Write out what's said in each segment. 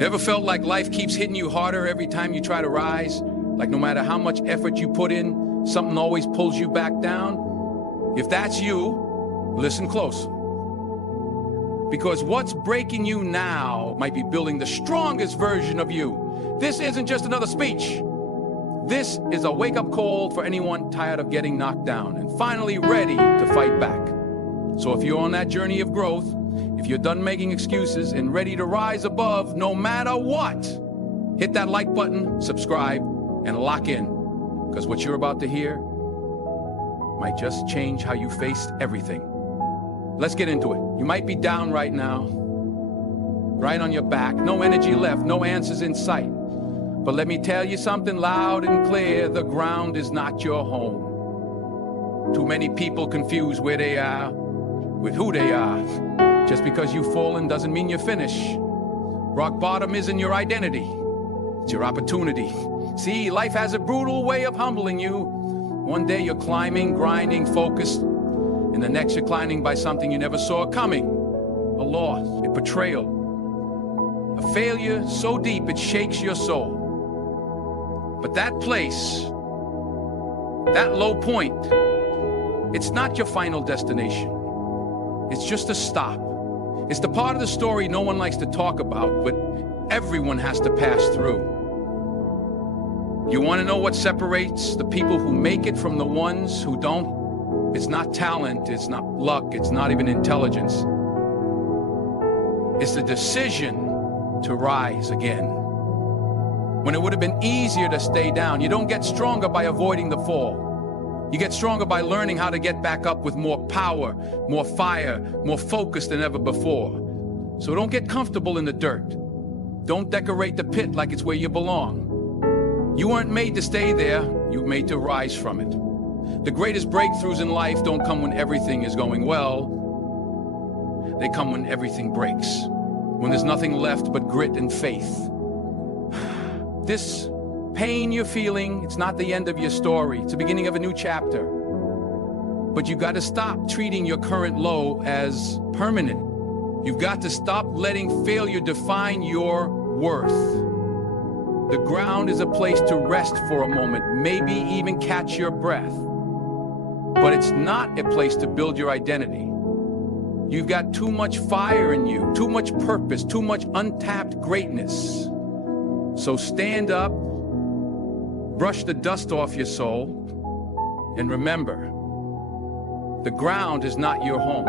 Ever felt like life keeps hitting you harder every time you try to rise? Like no matter how much effort you put in, something always pulls you back down? If that's you, listen close. Because what's breaking you now might be building the strongest version of you. This isn't just another speech. This is a wake-up call for anyone tired of getting knocked down and finally ready to fight back. So if you're on that journey of growth, if you're done making excuses and ready to rise above no matter what, hit that like button, subscribe, and lock in. Because what you're about to hear might just change how you face everything. Let's get into it. You might be down right now, right on your back, no energy left, no answers in sight. But let me tell you something loud and clear, the ground is not your home. Too many people confuse where they are with who they are. Just because you've fallen doesn't mean you're finished. Rock bottom isn't your identity, it's your opportunity. See, life has a brutal way of humbling you. One day you're climbing, grinding, focused, and the next you're climbing by something you never saw coming. A loss, a betrayal, a failure so deep it shakes your soul. But that place, that low point, it's not your final destination. It's just a stop. It's the part of the story no one likes to talk about, but everyone has to pass through. You want to know what separates the people who make it from the ones who don't? It's not talent, it's not luck, it's not even intelligence. It's the decision to rise again. When it would have been easier to stay down, you don't get stronger by avoiding the fall. You get stronger by learning how to get back up with more power, more fire, more focus than ever before. So don't get comfortable in the dirt. Don't decorate the pit like it's where you belong. You weren't made to stay there, you were made to rise from it. The greatest breakthroughs in life don't come when everything is going well. They come when everything breaks, when there's nothing left but grit and faith. This pain you're feeling, it's not the end of your story. It's the beginning of a new chapter. But you got to stop treating your current low as permanent. You've got to stop letting failure define your worth. The ground is a place to rest for a moment, maybe even catch your breath. But it's not a place to build your identity. You've got too much fire in you, too much purpose, too much untapped greatness. So stand up, brush the dust off your soul, and remember, the ground is not your home.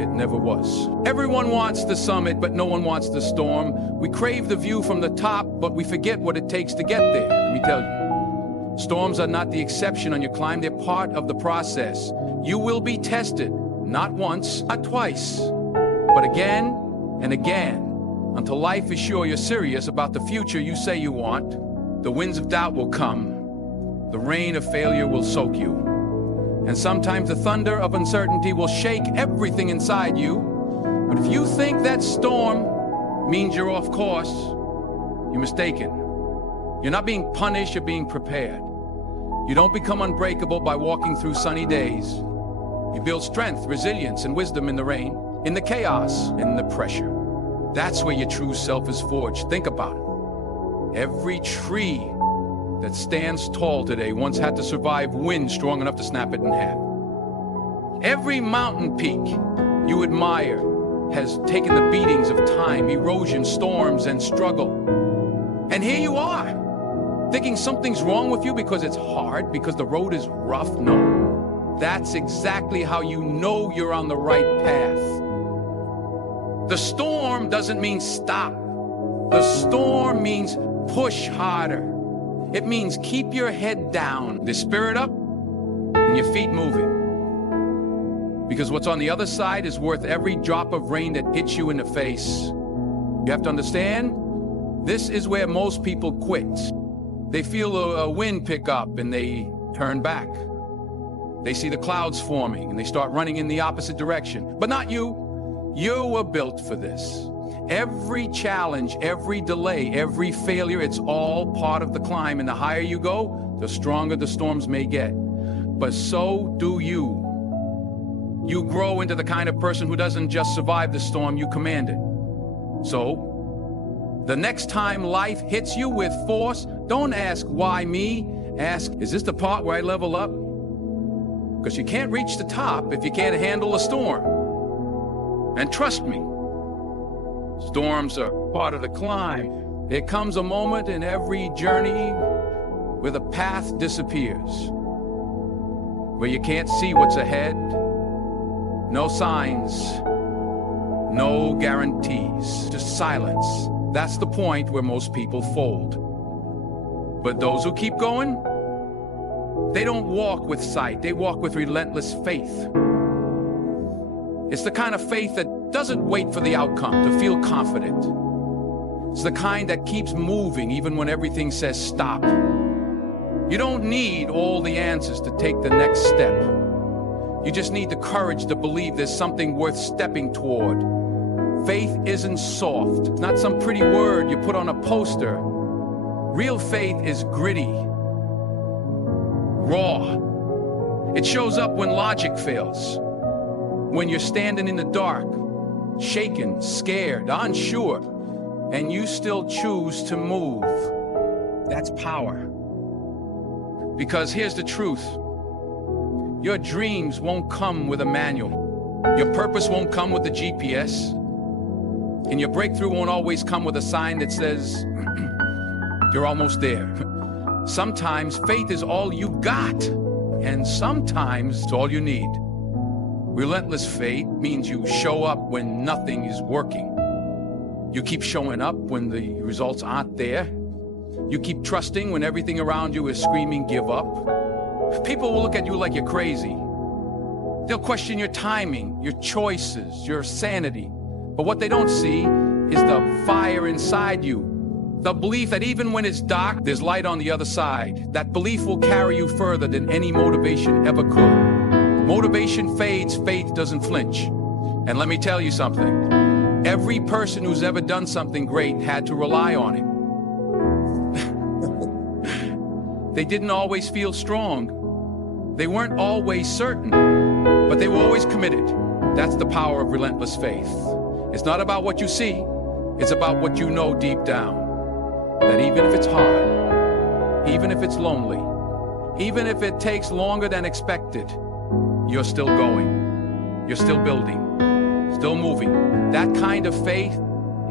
It never was. Everyone wants the summit, but no one wants the storm. We crave the view from the top, but we forget what it takes to get there. Let me tell you, storms are not the exception on your climb, they're part of the process. You will be tested, not once, not twice, but again and again, until life is sure you're serious about the future you say you want. The winds of doubt will come. The rain of failure will soak you. And sometimes the thunder of uncertainty will shake everything inside you. But if you think that storm means you're off course, you're mistaken. You're not being punished, you're being prepared. You don't become unbreakable by walking through sunny days. You build strength, resilience, and wisdom in the rain, in the chaos, in the pressure. That's where your true self is forged. Think about it. Every tree that stands tall today once had to survive wind strong enough to snap it in half. Every mountain peak you admire has taken the beatings of time, erosion, storms, and struggle. And here you are, thinking something's wrong with you because it's hard, because the road is rough. No, that's exactly how you know you're on the right path. The storm doesn't mean stop. The storm means push harder. It means keep your head down, the spirit up, and your feet moving. Because what's on the other side is worth every drop of rain that hits you in the face. You have to understand, this is where most people quit. They feel a wind pick up and they turn back. They see the clouds forming and they start running in the opposite direction. But not you. You were built for this. Every challenge, every delay, every failure, it's all part of the climb. And the higher you go, the stronger the storms may get. But so do you. You grow into the kind of person who doesn't just survive the storm, you command it. So, The next time life hits you with force, don't ask, why me? Ask, is this the part where I level up? Because you can't reach the top if you can't handle a storm. And trust me, storms are part of the climb. There comes a moment in every journey where the path disappears, where you can't see what's ahead, no signs, no guarantees, just silence. That's the point where most people fold. But those who keep going, they don't walk with sight, they walk with relentless faith. It's the kind of faith that doesn't wait for the outcome to feel confident. It's the kind that keeps moving even when everything says stop. You don't need all the answers to take the next step. You just need the courage to believe there's something worth stepping toward. Faith isn't soft. It's not some pretty word you put on a poster. Real faith is gritty, raw. It shows up when logic fails, when you're standing in the dark, shaken, scared, unsure, and you still choose to move. That's power. Because here's the truth. Your dreams won't come with a manual. Your purpose won't come with the GPS. And your breakthrough won't always come with a sign that says, you're almost there. Sometimes faith is all you got, and sometimes it's all you need. Relentless faith means you show up when nothing is working. You keep showing up when the results aren't there. You keep trusting when everything around you is screaming, give up. People will look at you like you're crazy. They'll question your timing, your choices, your sanity. But what they don't see is the fire inside you. The belief that even when it's dark, there's light on the other side. That belief will carry you further than any motivation ever could. Motivation fades, faith doesn't flinch. And let me tell you something. Every person who's ever done something great had to rely on it. They didn't always feel strong. They weren't always certain, but they were always committed. That's the power of relentless faith. It's not about what you see, it's about what you know deep down. That even if it's hard, even if it's lonely, even if it takes longer than expected, you're still going, you're still building, still moving. That kind of faith,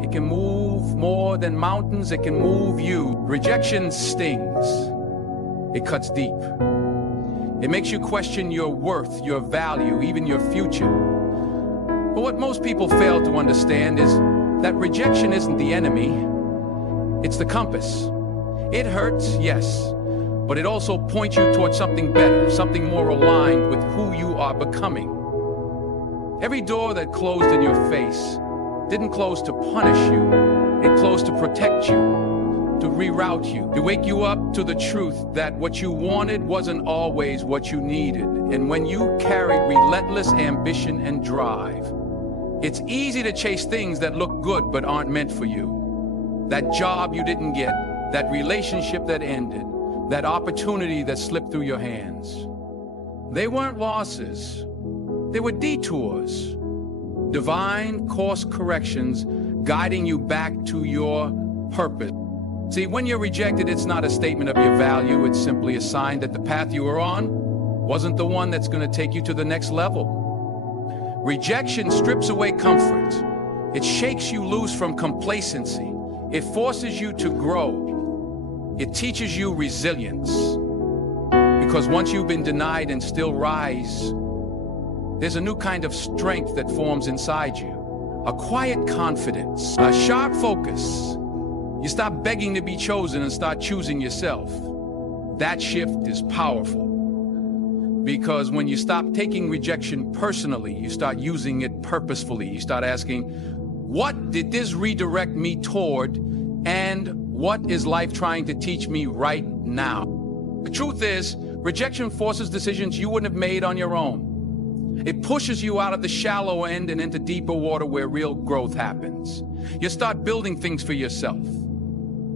it can move more than mountains, it can move you. Rejection stings, it cuts deep. It makes you question your worth, your value, even your future. But what most people fail to understand is that rejection isn't the enemy, it's the compass. It hurts, yes, but it also points you towards something better, something more aligned with who you are becoming. Every door that closed in your face didn't close to punish you, it closed to protect you, to reroute you, to wake you up to the truth that what you wanted wasn't always what you needed. And when you carry relentless ambition and drive, it's easy to chase things that look good but aren't meant for you. That job you didn't get, that relationship that ended, that opportunity that slipped through your hands. They weren't losses, they were detours. Divine course corrections guiding you back to your purpose. See, when you're rejected, it's not a statement of your value, it's simply a sign that the path you were on wasn't the one that's going to take you to the next level. Rejection strips away comfort. It shakes you loose from complacency. It forces you to grow. It teaches you resilience. Because once you've been denied and still rise, there's a new kind of strength that forms inside you. A quiet confidence, a sharp focus. You stop begging to be chosen and start choosing yourself. That shift is powerful. Because when you stop taking rejection personally, you start using it purposefully. You start asking, what did this redirect me toward, and what is life trying to teach me right now? The truth is, rejection forces decisions you wouldn't have made on your own. It pushes you out of the shallow end and into deeper water where real growth happens. You start building things for yourself.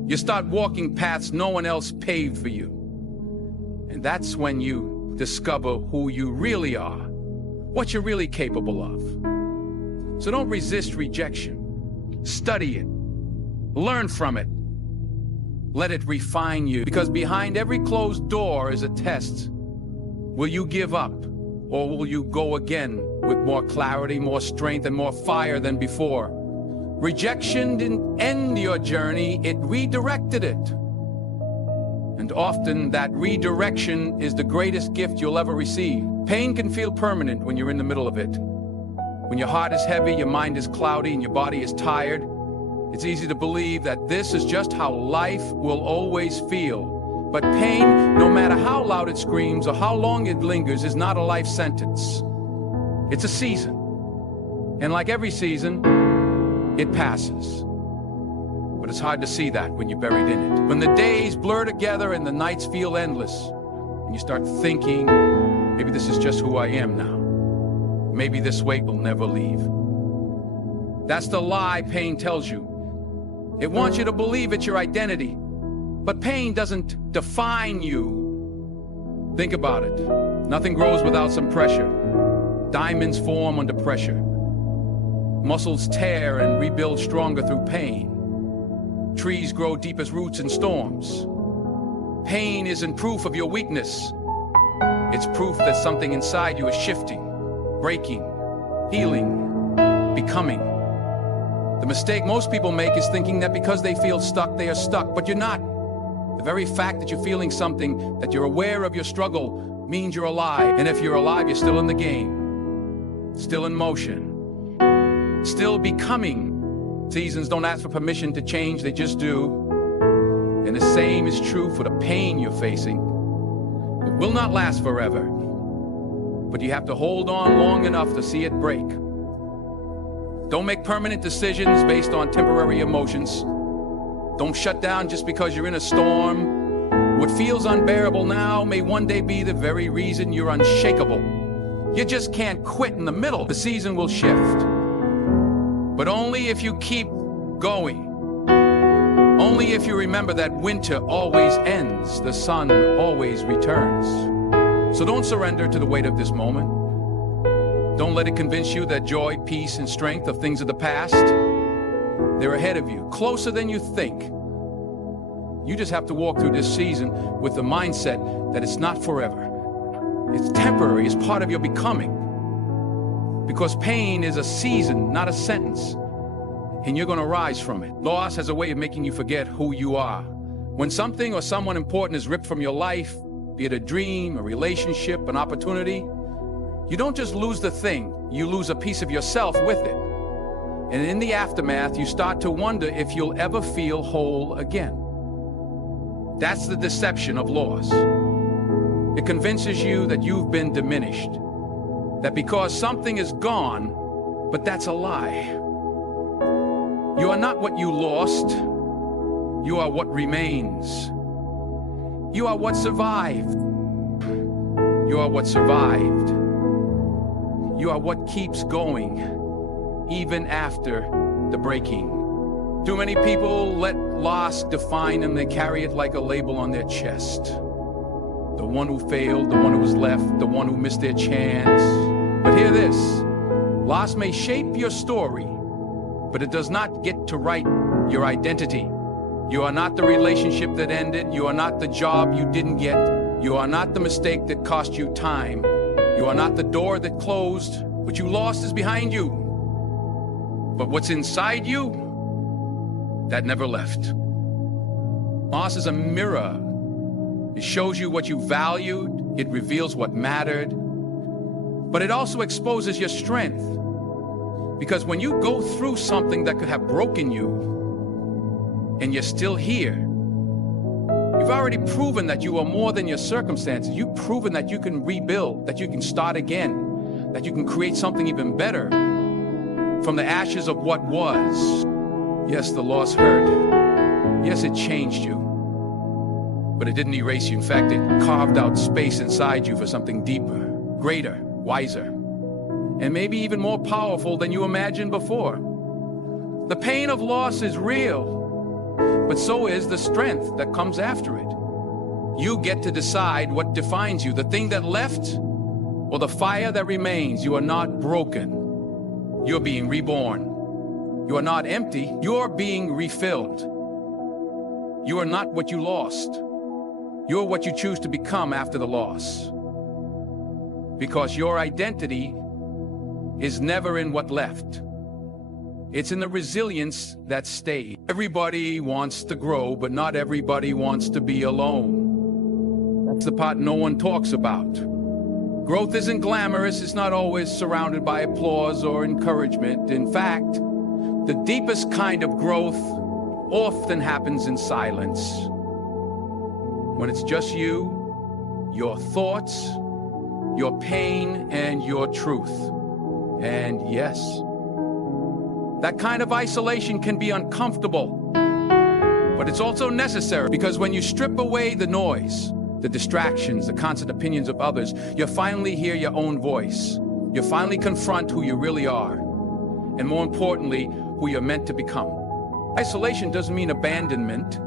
You start walking paths no one else paved for you. And that's when you discover who you really are, what you're really capable of. So don't resist rejection. Study it. Learn from it. Let it refine you, because behind every closed door is a test. Will you give up, or will you go again with more clarity, more strength, and more fire than before? Rejection didn't end your journey, it redirected it. And often that redirection is the greatest gift you'll ever receive. Pain can feel permanent when you're in the middle of it. When your heart is heavy, your mind is cloudy, and your body is tired, it's easy to believe that this is just how life will always feel. But pain, no matter how loud it screams or how long it lingers, is not a life sentence. It's a season. And like every season, it passes. But it's hard to see that when you're buried in it. When the days blur together and the nights feel endless, and you start thinking, maybe this is just who I am now. Maybe this weight will never leave. That's the lie pain tells you. It wants you to believe it's your identity. But pain doesn't define you. Think about it. Nothing grows without some pressure. Diamonds form under pressure. Muscles tear and rebuild stronger through pain. Trees grow deepest roots in storms. Pain isn't proof of your weakness. It's proof that something inside you is shifting, breaking, healing, becoming. The mistake most people make is thinking that because they feel stuck, they are stuck, but you're not. The very fact that you're feeling something, that you're aware of your struggle, means you're alive. And if you're alive, you're still in the game, still in motion, still becoming. Seasons don't ask for permission to change, they just do. And the same is true for the pain you're facing. It will not last forever, but you have to hold on long enough to see it break. Don't make permanent decisions based on temporary emotions. Don't shut down just because you're in a storm. What feels unbearable now may one day be the very reason you're unshakable. You just can't quit in the middle. The season will shift, but only if you keep going. Only if you remember that winter always ends, the sun always returns. So don't surrender to the weight of this moment. Don't let it convince you that joy, peace, and strength are things of the past. They're ahead of you, closer than you think. You just have to walk through this season with the mindset that it's not forever. It's temporary, it's part of your becoming. Because pain is a season, not a sentence. And you're gonna rise from it. Loss has a way of making you forget who you are. When something or someone important is ripped from your life, be it a dream, a relationship, an opportunity, you don't just lose the thing, you lose a piece of yourself with it. And in the aftermath, you start to wonder if you'll ever feel whole again. That's the deception of loss. It convinces you that you've been diminished, that because something is gone, but that's a lie. You are not what you lost, you are what remains. You are what survived. You are what survived. You are what keeps going, even after the breaking. Too many people let loss define them. They carry it like a label on their chest. The one who failed, the one who was left, the one who missed their chance. But hear this, loss may shape your story, but it does not get to write your identity. You are not the relationship that ended. You are not the job you didn't get. You are not the mistake that cost you time. You are not the door that closed. What you lost is behind you. But what's inside you, that never left. Loss is a mirror. It shows you what you valued. It reveals what mattered. But it also exposes your strength. Because when you go through something that could have broken you, and you're still here, you've already proven that you are more than your circumstances. You've proven that you can rebuild, that you can start again, that you can create something even better from the ashes of what was. Yes, the loss hurt. Yes, it changed you. But it didn't erase you. In fact, it carved out space inside you for something deeper, greater, wiser, and maybe even more powerful than you imagined before. The pain of loss is real. But so is the strength that comes after it. You get to decide what defines you, the thing that left or the fire that remains. You are not broken. You're being reborn. You are not empty. You're being refilled. You are not what you lost. You're what you choose to become after the loss. Because your identity is never in what left. It's in the resilience that stayed. Everybody wants to grow, but not everybody wants to be alone. That's the part no one talks about. Growth isn't glamorous. It's not always surrounded by applause or encouragement. In fact, the deepest kind of growth often happens in silence. When it's just you, your thoughts, your pain, and your truth. And yes, that kind of isolation can be uncomfortable, but it's also necessary, because when you strip away the noise, the distractions, the constant opinions of others, you finally hear your own voice. You finally confront who you really are, and more importantly, who you're meant to become. Isolation doesn't mean abandonment.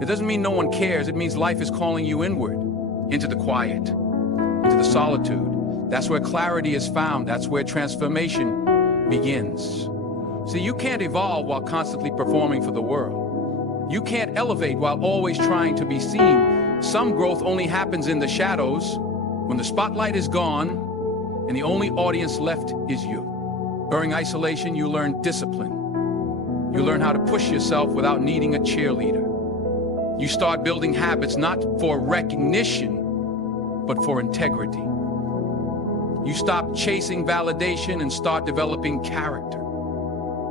It doesn't mean no one cares. It means life is calling you inward, into the quiet, into the solitude. That's where clarity is found. That's where transformation begins. See, you can't evolve while constantly performing for the world. You can't elevate while always trying to be seen. Some growth only happens in the shadows, when the spotlight is gone and the only audience left is you. During isolation, you learn discipline. You learn how to push yourself without needing a cheerleader. You start building habits not for recognition, but for integrity. You stop chasing validation and start developing character.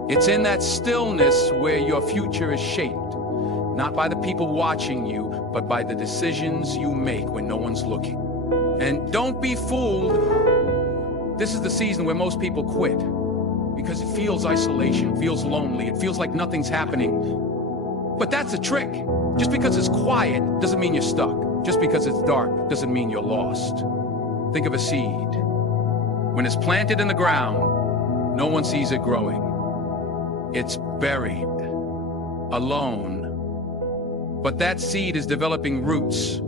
It's in that stillness where your future is shaped, not by the people watching you, but by the decisions you make when no one's looking. And don't be fooled. This is the season where most people quit, because it feels isolation, feels lonely, it feels like nothing's happening. But that's the trick. Just because it's quiet doesn't mean you're stuck. Just because it's dark doesn't mean you're lost. Think of a seed. When it's planted in the ground, no one sees it growing. It's buried, alone. But that seed is developing roots.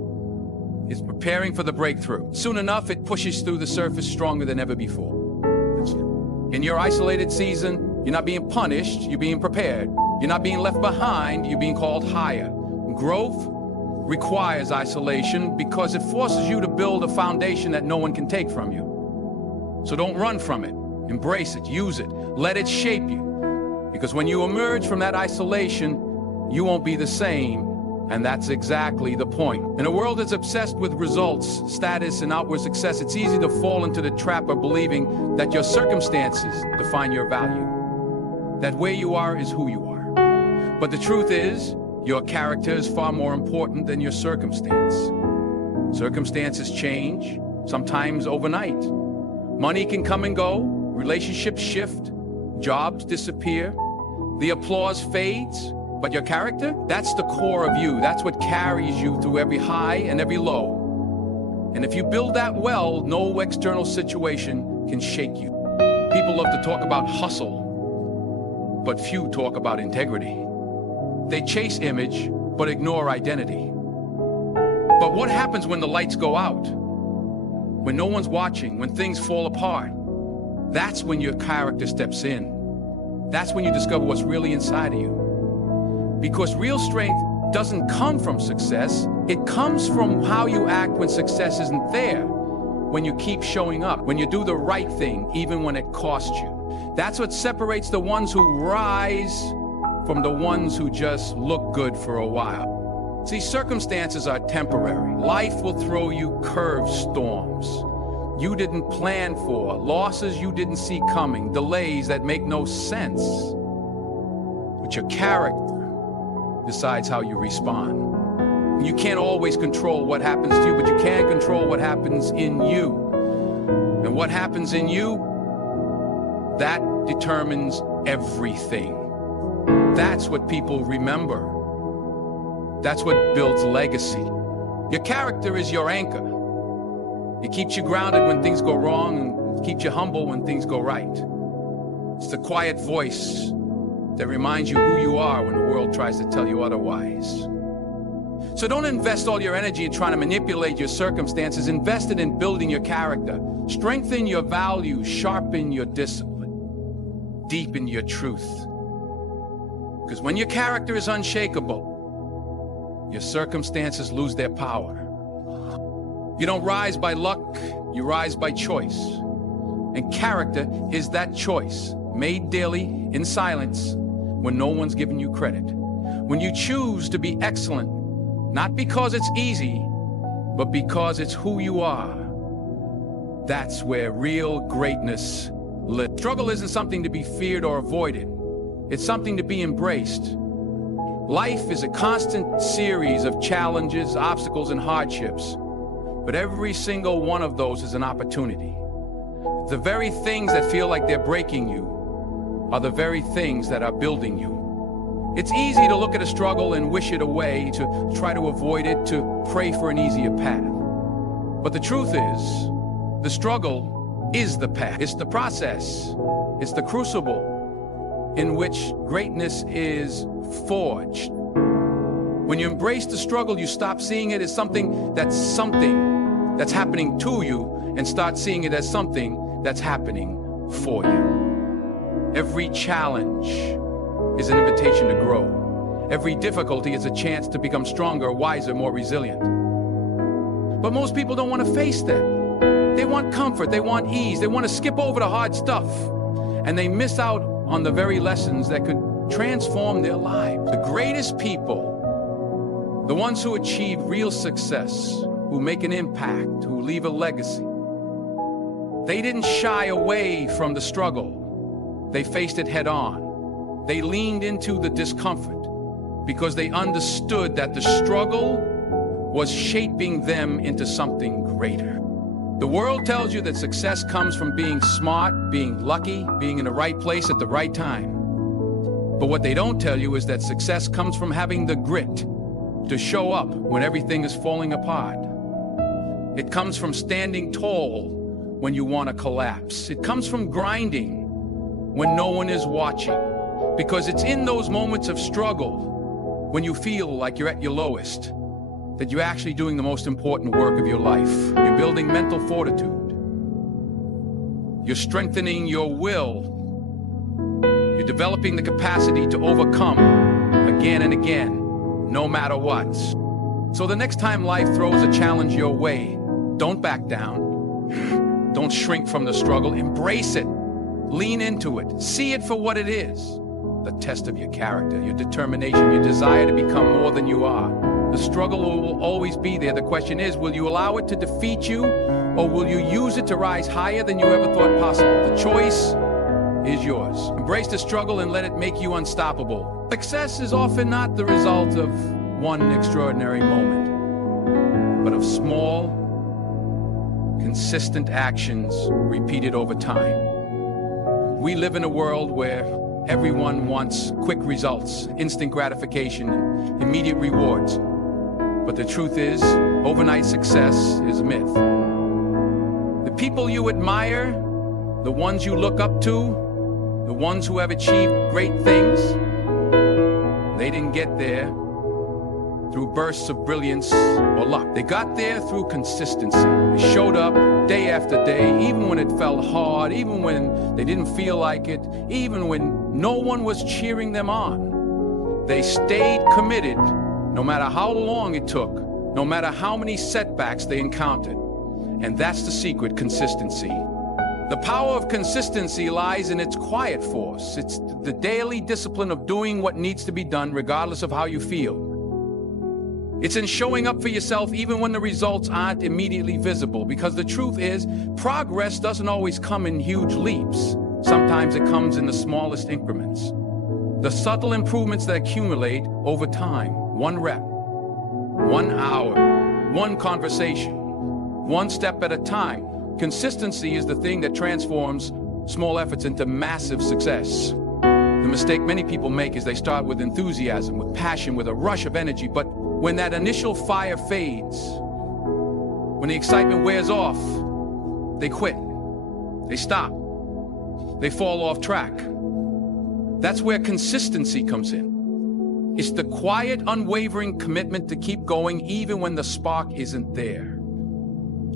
It's preparing for the breakthrough. Soon enough, it pushes through the surface stronger than ever before. In your isolated season, you're not being punished, you're being prepared. You're not being left behind, you're being called higher. Growth requires isolation because it forces you to build a foundation that no one can take from you. So don't run from it. Embrace it, use it, let it shape you. Because when you emerge from that isolation, you won't be the same. And that's exactly the point. In a world that's obsessed with results, status, and outward success, it's easy to fall into the trap of believing that your circumstances define your value. That where you are is who you are. But the truth is, your character is far more important than your circumstance. Circumstances change, sometimes overnight. Money can come and go, relationships shift, jobs disappear, the applause fades, but your character, that's the core of you. That's what carries you through every high and every low. And if you build that well, no external situation can shake you. People love to talk about hustle, but few talk about integrity. They chase image, but ignore identity. But what happens when the lights go out? When no one's watching, when things fall apart? That's when your character steps in. That's when you discover what's really inside of you. Because real strength doesn't come from success. It comes from how you act when success isn't there. When you keep showing up, when you do the right thing, even when it costs you. That's what separates the ones who rise from the ones who just look good for a while. See, circumstances are temporary. Life will throw you curved storms you didn't plan for, losses you didn't see coming, delays that make no sense. But your character decides how you respond. You can't always control what happens to you, but you can control what happens in you. And what happens in you, that determines everything. That's what people remember. That's what builds legacy. Your character is your anchor. It keeps you grounded when things go wrong and keeps you humble when things go right. It's the quiet voice that reminds you who you are when the world tries to tell you otherwise. So don't invest all your energy in trying to manipulate your circumstances. Invest it in building your character. Strengthen your values, sharpen your discipline. deepen your truth. Because when your character is unshakable, your circumstances lose their power. You don't rise by luck, you rise by choice. And character is that choice, made daily in silence when no one's giving you credit. When you choose to be excellent, not because it's easy, but because it's who you are. That's where real greatness lives. Struggle isn't something to be feared or avoided. It's something to be embraced. Life is a constant series of challenges, obstacles, and hardships. But every single one of those is an opportunity. The very things that feel like they're breaking you are the very things that are building you. It's easy to look at a struggle and wish it away, to try to avoid it, to pray for an easier path. But the truth is, the struggle is the path. It's the process. It's the crucible in which greatness is forged. When you embrace the struggle, you stop seeing it as something that's happening to you and start seeing it as something that's happening for you. Every challenge is an invitation to grow. Every difficulty is a chance to become stronger, wiser, more resilient. But most people don't want to face that. They want comfort, they want ease, they want to skip over the hard stuff, and they miss out on the very lessons that could transform their lives. The greatest people, the ones who achieve real success, who make an impact, who leave a legacy, they didn't shy away from the struggle. They faced it head on. They leaned into the discomfort because they understood that the struggle was shaping them into something greater. The world tells you that success comes from being smart, being lucky, being in the right place at the right time. But what they don't tell you is that success comes from having the grit to show up when everything is falling apart. It comes from standing tall when you want to collapse. It comes from grinding when no one is watching. Because it's in those moments of struggle, when you feel like you're at your lowest, that you're actually doing the most important work of your life. You're building mental fortitude. You're strengthening your will. You're developing the capacity to overcome again and again, no matter what. So the next time life throws a challenge your way, don't back down. Don't shrink from the struggle. Embrace it. Lean into it. See it for what it is. The test of your character, your determination, your desire to become more than you are. The struggle will always be there. The question is, will you allow it to defeat you, or will you use it to rise higher than you ever thought possible? The choice is yours. Embrace the struggle and let it make you unstoppable. Success is often not the result of one extraordinary moment, but of small, consistent actions repeated over time. We live in a world where everyone wants quick results, instant gratification, immediate rewards. But the truth is, overnight success is a myth. The people you admire, the ones you look up to, the ones who have achieved great things, they didn't get there through bursts of brilliance or luck. They got there through consistency. They showed up day after day, even when it felt hard, even when they didn't feel like it, even when no one was cheering them on. They stayed committed, no matter how long it took, no matter how many setbacks they encountered. And that's the secret: consistency. The power of consistency lies in its quiet force. It's the daily discipline of doing what needs to be done, regardless of how you feel. It's in showing up for yourself even when the results aren't immediately visible, because the truth is, progress doesn't always come in huge leaps. Sometimes it comes in the smallest increments. The subtle improvements that accumulate over time. One rep, 1 hour, one conversation, one step at a time. Consistency is the thing that transforms small efforts into massive success. The mistake many people make is they start with enthusiasm, with passion, with a rush of energy, but when that initial fire fades, when the excitement wears off, they quit, they stop, they fall off track. That's where consistency comes in. It's the quiet, unwavering commitment to keep going even when the spark isn't there.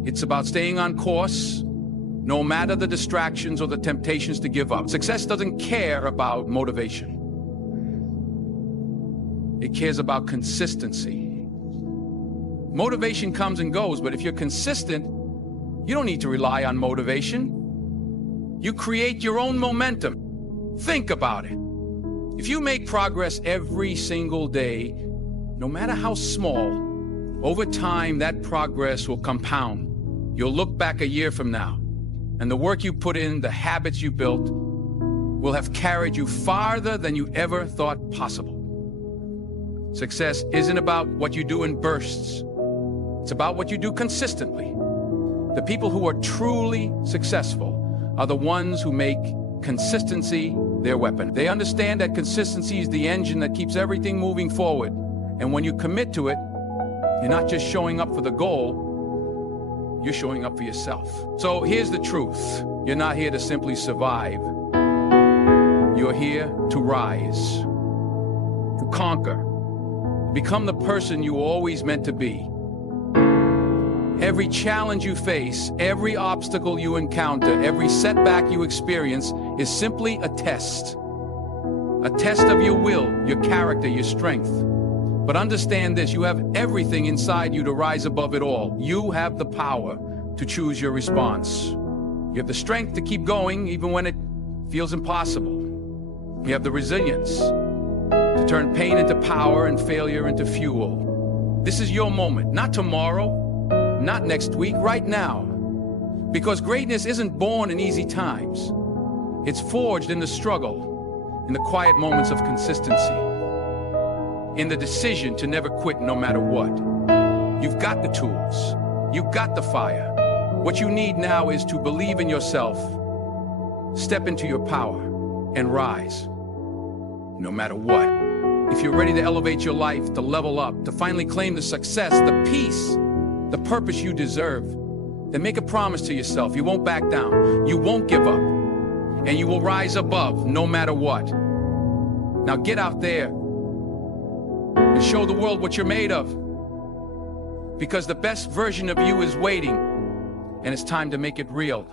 It's about staying on course, no matter the distractions or the temptations to give up. Success doesn't care about motivation. It cares about consistency. Motivation comes and goes, but if you're consistent, you don't need to rely on motivation. You create your own momentum. Think about it. If you make progress every single day, no matter how small, over time that progress will compound. You'll look back a year from now, and the work you put in, the habits you built, will have carried you farther than you ever thought possible. Success isn't about what you do in bursts. It's about what you do consistently. The people who are truly successful are the ones who make consistency their weapon. They understand that consistency is the engine that keeps everything moving forward. And when you commit to it, you're not just showing up for the goal, you're showing up for yourself. So here's the truth. You're not here to simply survive. You're here to rise, to conquer, become the person you were always meant to be. Every challenge you face, every obstacle you encounter, every setback you experience is simply a test of your will, your character, your strength. But understand this, you have everything inside you to rise above it all. You have the power to choose your response. You have the strength to keep going even when it feels impossible. You have the resilience to turn pain into power and failure into fuel. This is your moment, not tomorrow, not next week, right now. Because greatness isn't born in easy times. It's forged in the struggle, in the quiet moments of consistency, in the decision to never quit no matter what. You've got the tools. You've got the fire. What you need now is to believe in yourself, step into your power, and rise, no matter what. If you're ready to elevate your life, to level up, to finally claim the success, the peace, the purpose you deserve, then make a promise to yourself. You won't back down. You won't give up. And you will rise above no matter what. Now get out there and show the world what you're made of. Because the best version of you is waiting, and it's time to make it real.